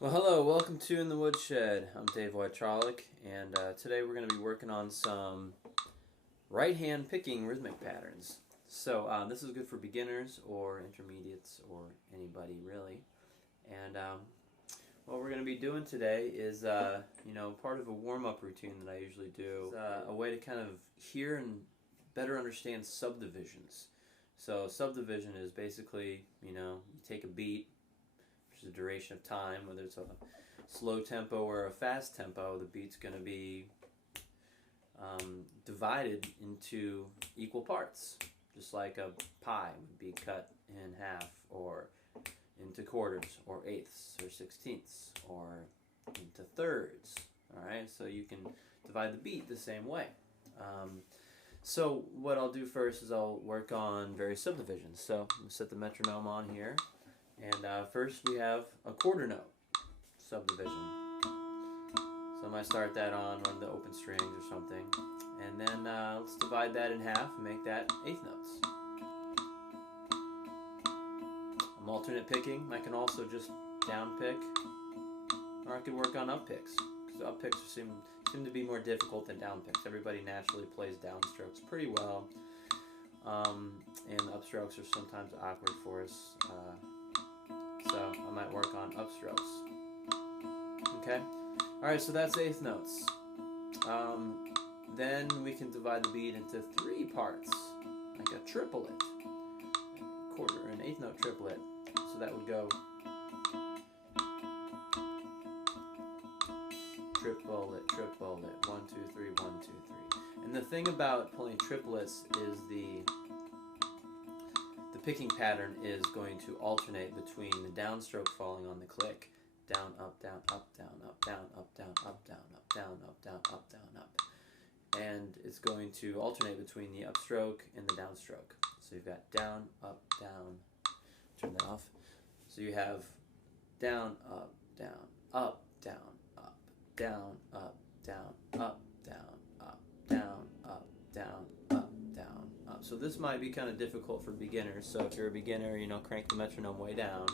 Well, hello, welcome to In the Woodshed. I'm Dave Wiatrolik, and today we're going to be working on some right-hand picking rhythmic patterns. So this is good for beginners or intermediates or anybody really. And what we're going to be doing today is, part of a warm-up routine that I usually do. A way to kind of hear and better understand subdivisions. So subdivision is basically, you take a beat, which is the duration of time, whether it's a slow tempo or a fast tempo, the beat's going to be divided into equal parts, just like a pie would be cut in half or into quarters or eighths or sixteenths or into thirds. Alright, so you can divide the beat the same way. So what I'll do first is I'll work on various subdivisions. So I'm going to set the metronome on here. And first we have a quarter note subdivision. So I might start that on one of the open strings or something. And then let's divide that in half and make that eighth notes. I'm alternate picking. I can also just down pick, or I could work on up picks. Because up picks seem to be more difficult than down picks. Everybody naturally plays downstrokes pretty well. And upstrokes are sometimes awkward for us. So I might work on upstrokes. Okay? Alright, so that's eighth notes. Then we can divide the beat into three parts, like a triplet. Quarter and eighth note triplet. So that would go triplet, triplet, 1, 2, 3, 1, 2, 3. And the thing about playing triplets is the picking pattern is going to alternate between the downstroke falling on the click, down, up, down, up, down, up, down, up, down, up, down, up, down, up, down, up, down, up. And it's going to alternate between the upstroke and the downstroke. So you've got down, up, down. Turn that off. So you have down, up, down, up, down, up, down, up, down, up, down, up, down, up, down, up, down, up. So this might be kind of difficult for beginners. So if you're a beginner, crank the metronome way down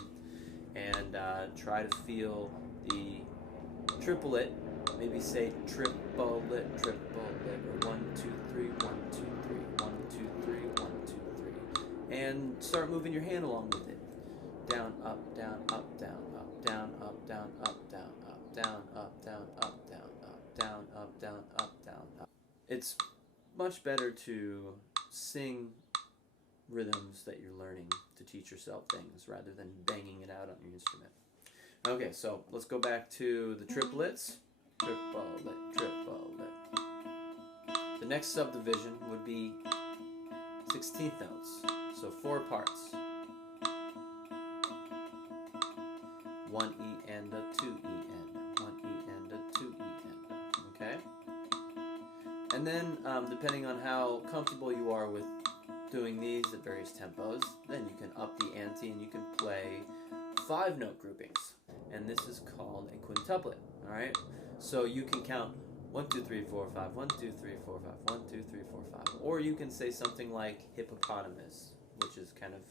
and try to feel the triplet. Maybe say triplet, triplet, or 1, 2, 3, 1, 2, 3, 1, 2, 3, 1, 2, 3, and start moving your hand along with it. Down, up, down, up, down, up, down, up, down, up, down, up, down, up, down, up, down, up, down, up, down, up, down, up. It's much better to sing rhythms that you're learning to teach yourself things rather than banging it out on your instrument. Okay, so let's go back to the triplets. Triplet, triplet. The next subdivision would be 16th notes, so 4 parts. 1 E and a 2 E and 1 E and a 2 E and. Okay? And then, depending on how comfortable you are with doing these at various tempos, then you can up the ante and you can play 5-note groupings. And this is called a quintuplet. Alright? So you can count 1, 2, 3, 4, 5, 1, 2, 3, 4, 5, 1, 2, 3, 4, 5. Or you can say something like hippopotamus, which is kind of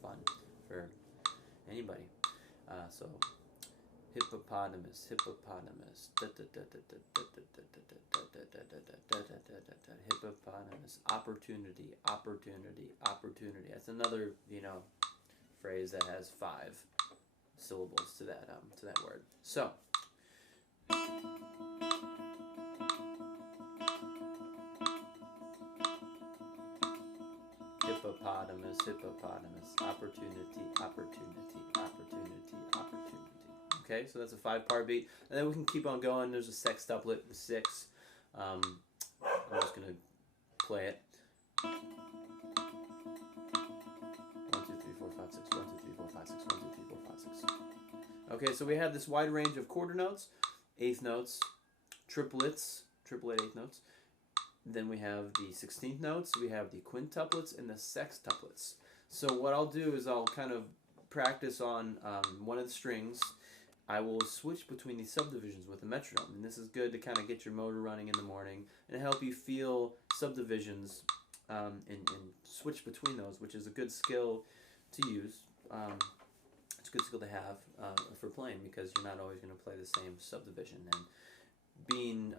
fun for anybody. So hippopotamus, hippopotamus, hippopotamus, opportunity, opportunity, opportunity. That's another, phrase that has 5 syllables to that word. So hippopotamus, hippopotamus, opportunity, opportunity, opportunity, opportunity. Okay, so that's a 5-part beat. And then we can keep on going. There's a sextuplet, the 6. I'm just going to play it. 1, 2, 3, 4, 5, 6, 1, 2, 3, 4, 5, 6, 1, 2, 3, 4, 5, 6. Okay, so we have this wide range of quarter notes, eighth notes, triplets, triplet eighth notes. Then we have the 16th notes, we have the quintuplets, and the sextuplets. So what I'll do is I'll kind of practice on one of the strings. I will switch between these subdivisions with a metronome. And this is good to kind of get your motor running in the morning and help you feel subdivisions and switch between those, which is a good skill to use It's a good skill to have for playing, because you're not always going to play the same subdivision, and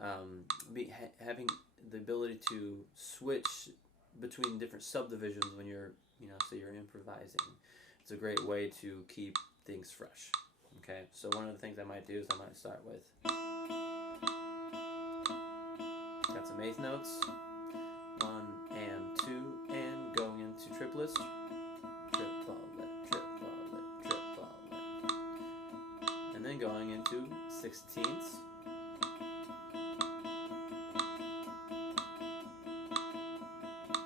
having the ability to switch between different subdivisions when you're, say you're improvising. It's a great way to keep things fresh. Okay, so one of the things I might do is I might start with, got some eighth notes, 1 and 2, and going into triplets, triplet, triplet, triplet, and then going into sixteenths,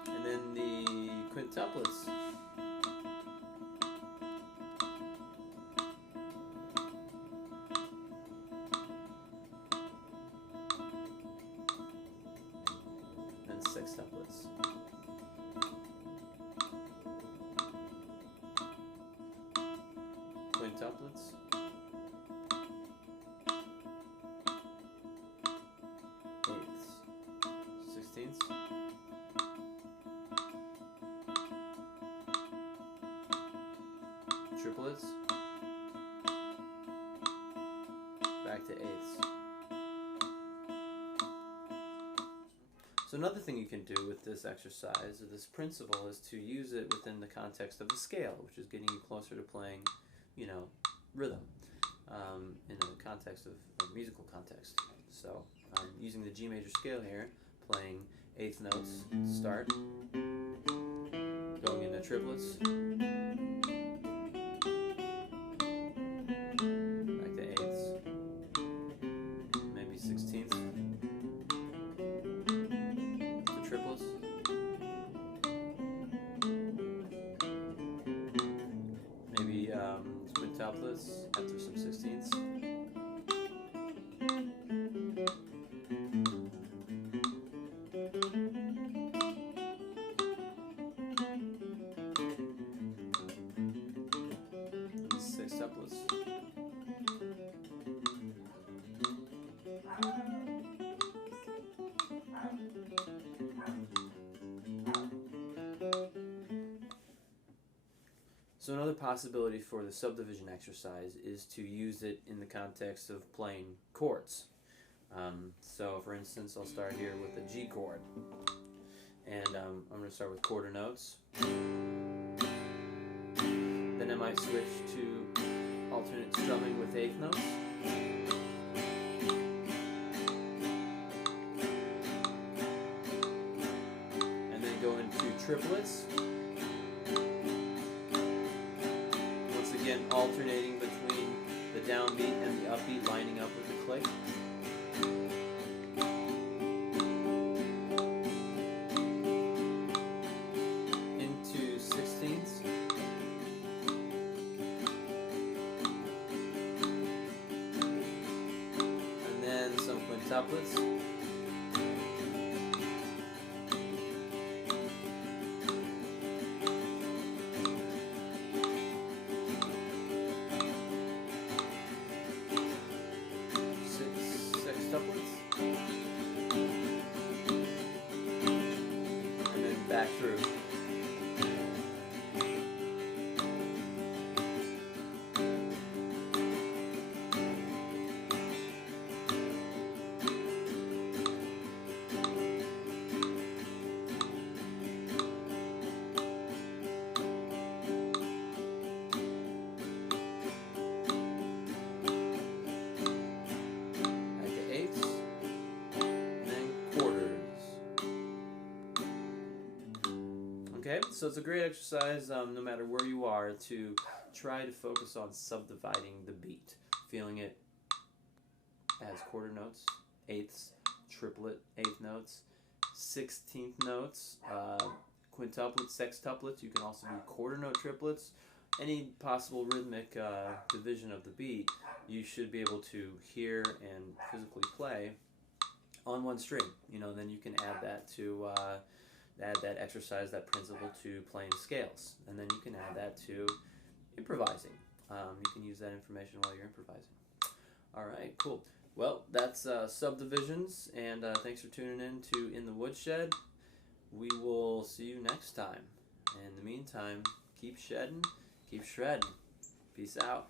and then the quintuplets. Sextuplets. Quintuplets. Eighths. Sixteenths. Triplets. Back to eighths. So another thing you can do with this exercise, or this principle, is to use it within the context of a scale, which is getting you closer to playing, rhythm, in the context of a musical context. So using the G major scale here, playing eighth notes to start, going into triplets, back to eighths, maybe sixteenths, triplets, maybe quintuplets after some sixteenths, sextuplets, so another possibility for the subdivision exercise is to use it in the context of playing chords. So for instance, I'll start here with the G chord, and I'm going to start with quarter notes. Then I might switch to alternate strumming with eighth notes. And then go into triplets. Once again, alternating between the downbeat and the upbeat, lining up with the click. Into sixteenths. And then some quintuplets. And then back through. Okay, so it's a great exercise, no matter where you are, to try to focus on subdividing the beat, feeling it as quarter notes, eighths, triplet, eighth notes, 16th notes, quintuplets, sextuplets. You can also do quarter note triplets. Any possible rhythmic division of the beat, you should be able to hear and physically play on one string. Then you can add that to add that exercise, that principle, to playing scales, and then you can add that to improvising. You can use that information while you're improvising. All right, cool. Well, that's subdivisions, and thanks for tuning in to In the Woodshed. We will see you next time. In the meantime, keep shedding, keep shredding. Peace out.